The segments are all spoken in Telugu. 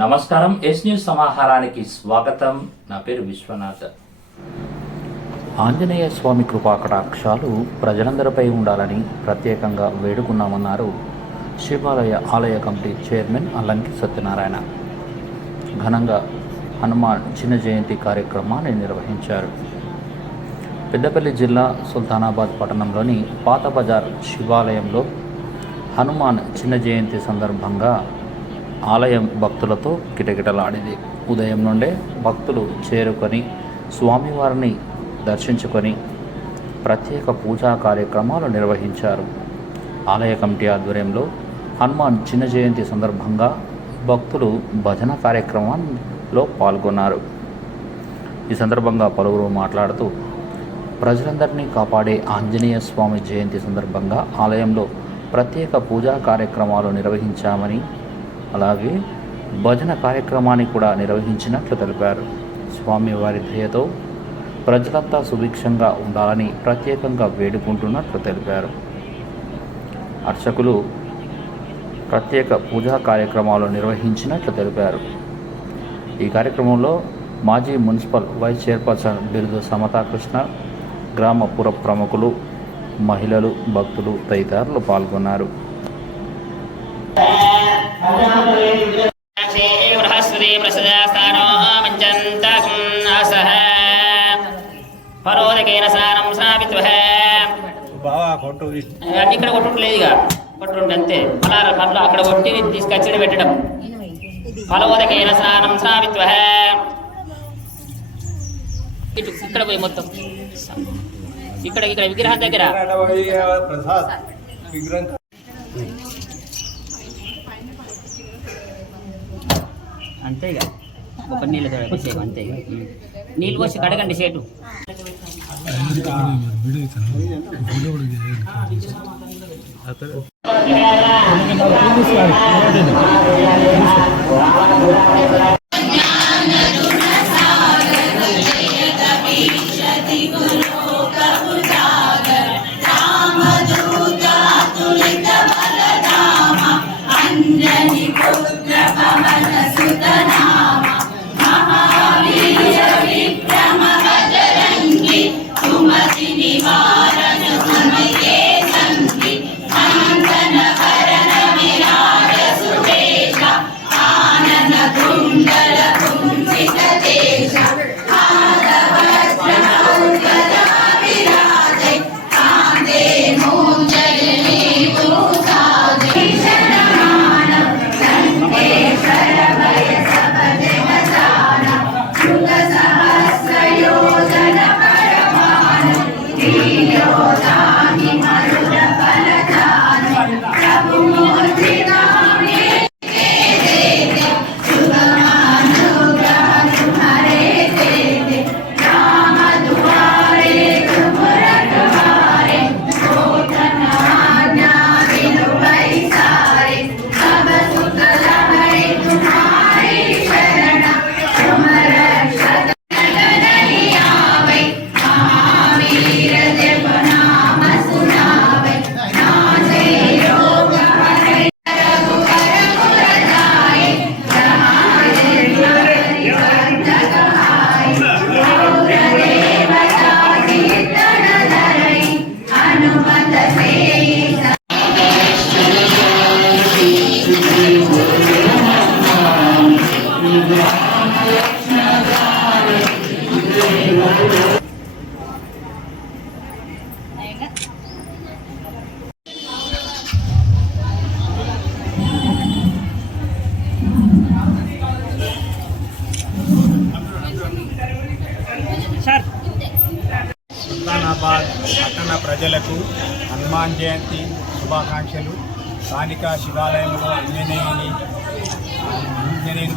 నమస్కారం. ఎస్ న్యూస్ సమాహారానికి స్వాగతం. నా పేరు విశ్వనాథ్. ఆంజనేయ స్వామి కృపాకటాక్షాలు ప్రజలందరిపై ఉండాలని ప్రత్యేకంగా వేడుకున్నామన్నారు శివాలయ ఆలయ కమిటీ చైర్మన్ అల్లంకి సత్యనారాయణ. ఘనంగా హనుమాన్ చిన్న జయంతి కార్యక్రమాన్ని నిర్వహించారు. పెద్దపల్లి జిల్లా సుల్తానాబాద్ పట్టణంలోని పాత బజార్ శివాలయంలో హనుమాన్ చిన్న జయంతి సందర్భంగా ఆలయం భక్తులతో కిటకిటలాడింది. ఉదయం నుండే భక్తులు చేరుకొని స్వామివారిని దర్శించుకొని ప్రత్యేక పూజా కార్యక్రమాలు నిర్వహించారు. ఆలయ కమిటీ ఆధ్వర్యంలో హనుమాన్ చిన్న జయంతి సందర్భంగా భక్తులు భజన కార్యక్రమంలో పాల్గొన్నారు. ఈ సందర్భంగా పలువురు మాట్లాడుతూ ప్రజలందరినీ కాపాడే ఆంజనేయ స్వామి జయంతి సందర్భంగా ఆలయంలో ప్రత్యేక పూజా కార్యక్రమాలు నిర్వహించామని, అలాగే భజన కార్యక్రమాన్ని కూడా నిర్వహించినట్లు తెలిపారు. స్వామివారి దయతో ప్రజలంతా సుభిక్షంగా ఉండాలని ప్రత్యేకంగా వేడుకుంటున్నట్లు తెలిపారు. అర్చకులు ప్రత్యేక పూజా కార్యక్రమాలు నిర్వహించినట్లు తెలిపారు. ఈ కార్యక్రమంలో మాజీ మున్సిపల్ వైస్ చైర్పర్సన్ బిరుదు సమతాకృష్ణ, గ్రామ పుర ప్రముఖులు, మహిళలు, భక్తులు తదితరులు పాల్గొన్నారు. ఇక్కడ కొట్టులేదుగా కొట్టుండి అంతే. మళ్ళా పనులు అక్కడ కొట్టి తీసుకొచ్చి పెట్టడం. ఫలోదకైన స్నానం సావిత్వ. ఇక్కడ పోయి మొత్తం ఇక్కడ విగ్రహం దగ్గర అంతే ఇక ఒక నీళ్ళతో అభిషేకం అంతే. నీళ్ళు పోసి కడగండి చేటు. సుల్తానాబాద్ పట్టణ ప్రజలకు హనుమాన్ జయంతి శుభాకాంక్షలు. స్థానిక శివాలయంలో ఆంజనేయుని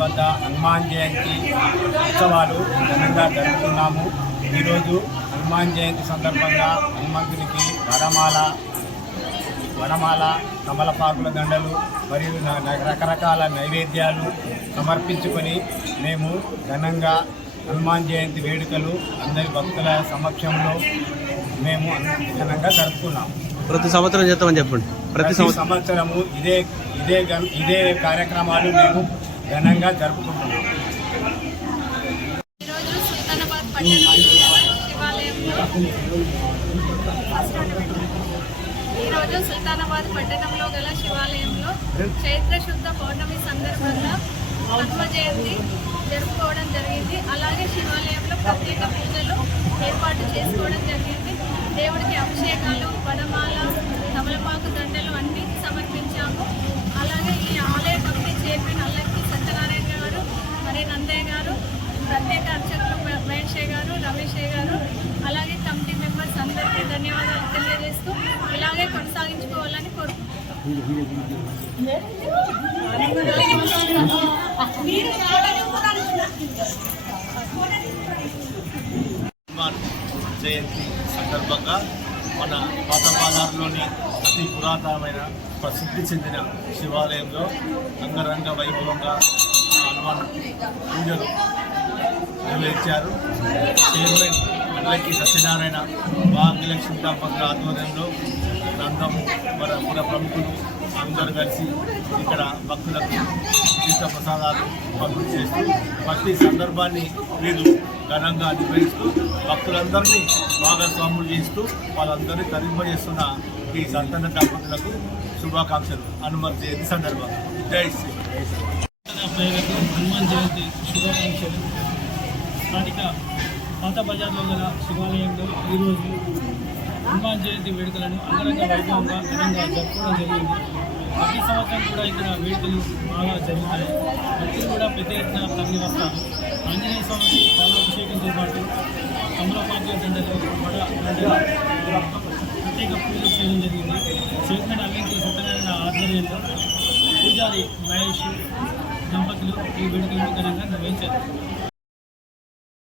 వద్ద హనుమాన్ జయంతి ఉత్సవాలు ఘనంగా జరుపుకున్నాము. ఈరోజు హనుమాన్ జయంతి సందర్భంగా హనుమంతునికి వనమాల, కమలపాకుల దండలు మరియు రకరకాల నైవేద్యాలు సమర్పించుకొని మేము ఘనంగా హనుమాన్ జయంతి వేడుకలు అందరి భక్తుల సమక్షంలో మేము ఘనంగా జరుపుకున్నాము. ప్రతి సంవత్సరం చేస్తామని చెప్పండి. ప్రతి సంవత్సరము ఇదే కార్యక్రమాలు మేము ఘనంగా జరుపుకుంటున్నాం. ఈరోజు సుల్తానాబాద్ పట్టణంలో గల శివాలయంలో చైత్ర శుద్ధ పౌర్ణమి సందర్భంగా హనుమ జయంతి జరుపుకోవడం జరిగింది. అలాగే శివాలయంలో ప్రత్యేక పూజలు ఏర్పాటు చేసుకోవడం జరిగింది. దేవుడికి అభిషేకాలు, వడమాల, తమలపాకు దండలు అన్నీ సమర్పించాము. అలాగే ఈ ఆలయ కమిటీ చైర్మన్ అల్లంకి సత్యనారాయణ గారు, మరి నందయ్య గారు, ప్రత్యేక అర్చకులు మహేష్ గారు, రమేష్ గారు, అలాగే కమిటీ మెంబర్స్ అందరికీ ధన్యవాదాలు తెలియజేస్తూ ఇలాగే కొనసాగించుకోవాలని హనుమాన్ జయంతి సందర్భంగా మన పాతపాదారులోని అతి పురాతనమైన ప్రసిద్ధి చెందిన శివాలయంలో అంగరంగ వైభవంగా హనుమాన్ పూజలు నిర్వహించారు. చైర్మన్ అల్లకి సత్యనారాయణ, భాగ్యలక్ష్మి దంపతుల ఆధ్వర్యంలో నందము పుర ప్రముఖులు అందరూ కలిసి ఇక్కడ భక్తులకు తీర్థ ప్రసాదాలు పంపిణీ చేస్తూ ప్రతి సందర్భాన్ని వీరు ఘనంగా నిర్వహిస్తూ భక్తులందరినీ భాగస్వాములు చేస్తూ వాళ్ళందరినీ తరింపజేస్తున్న ఈ సంతాన దంపతులకు శుభాకాంక్షలు. హనుమాన్ జయంతి సందర్భంగా జై శ్రీ హనుమాన్ జయంతి శుభాకాంక్షలు. స్థానిక పాత బజార్లో గల శివాలయంలో ఈరోజు హనుమాన్ జయంతి వేడుకలను అంగరంగ వైభవంగా ఘనంగా జరుపుకోవడం జరిగింది. ప్రతి సంవత్సరం కూడా ఇక్కడ వేడుకలు బాగా జరుగుతాయి. భక్తులు కూడా పెద్ద ఎత్తున తరలి వస్తారు. ఆంజనేయ స్వామికి పాలాభిషేకంతో పాటు తమలపాకుల దండలు, వడ దండలు, ప్రత్యేక పూజలు చేయడం జరిగింది. చైర్మన్ అల్లంకి సత్యనారాయణ ఆధ్వర్యంలో పూజారి మహేష్ దంపతులు ఈ వేడుకలను ఘనంగా నిర్వహించారు.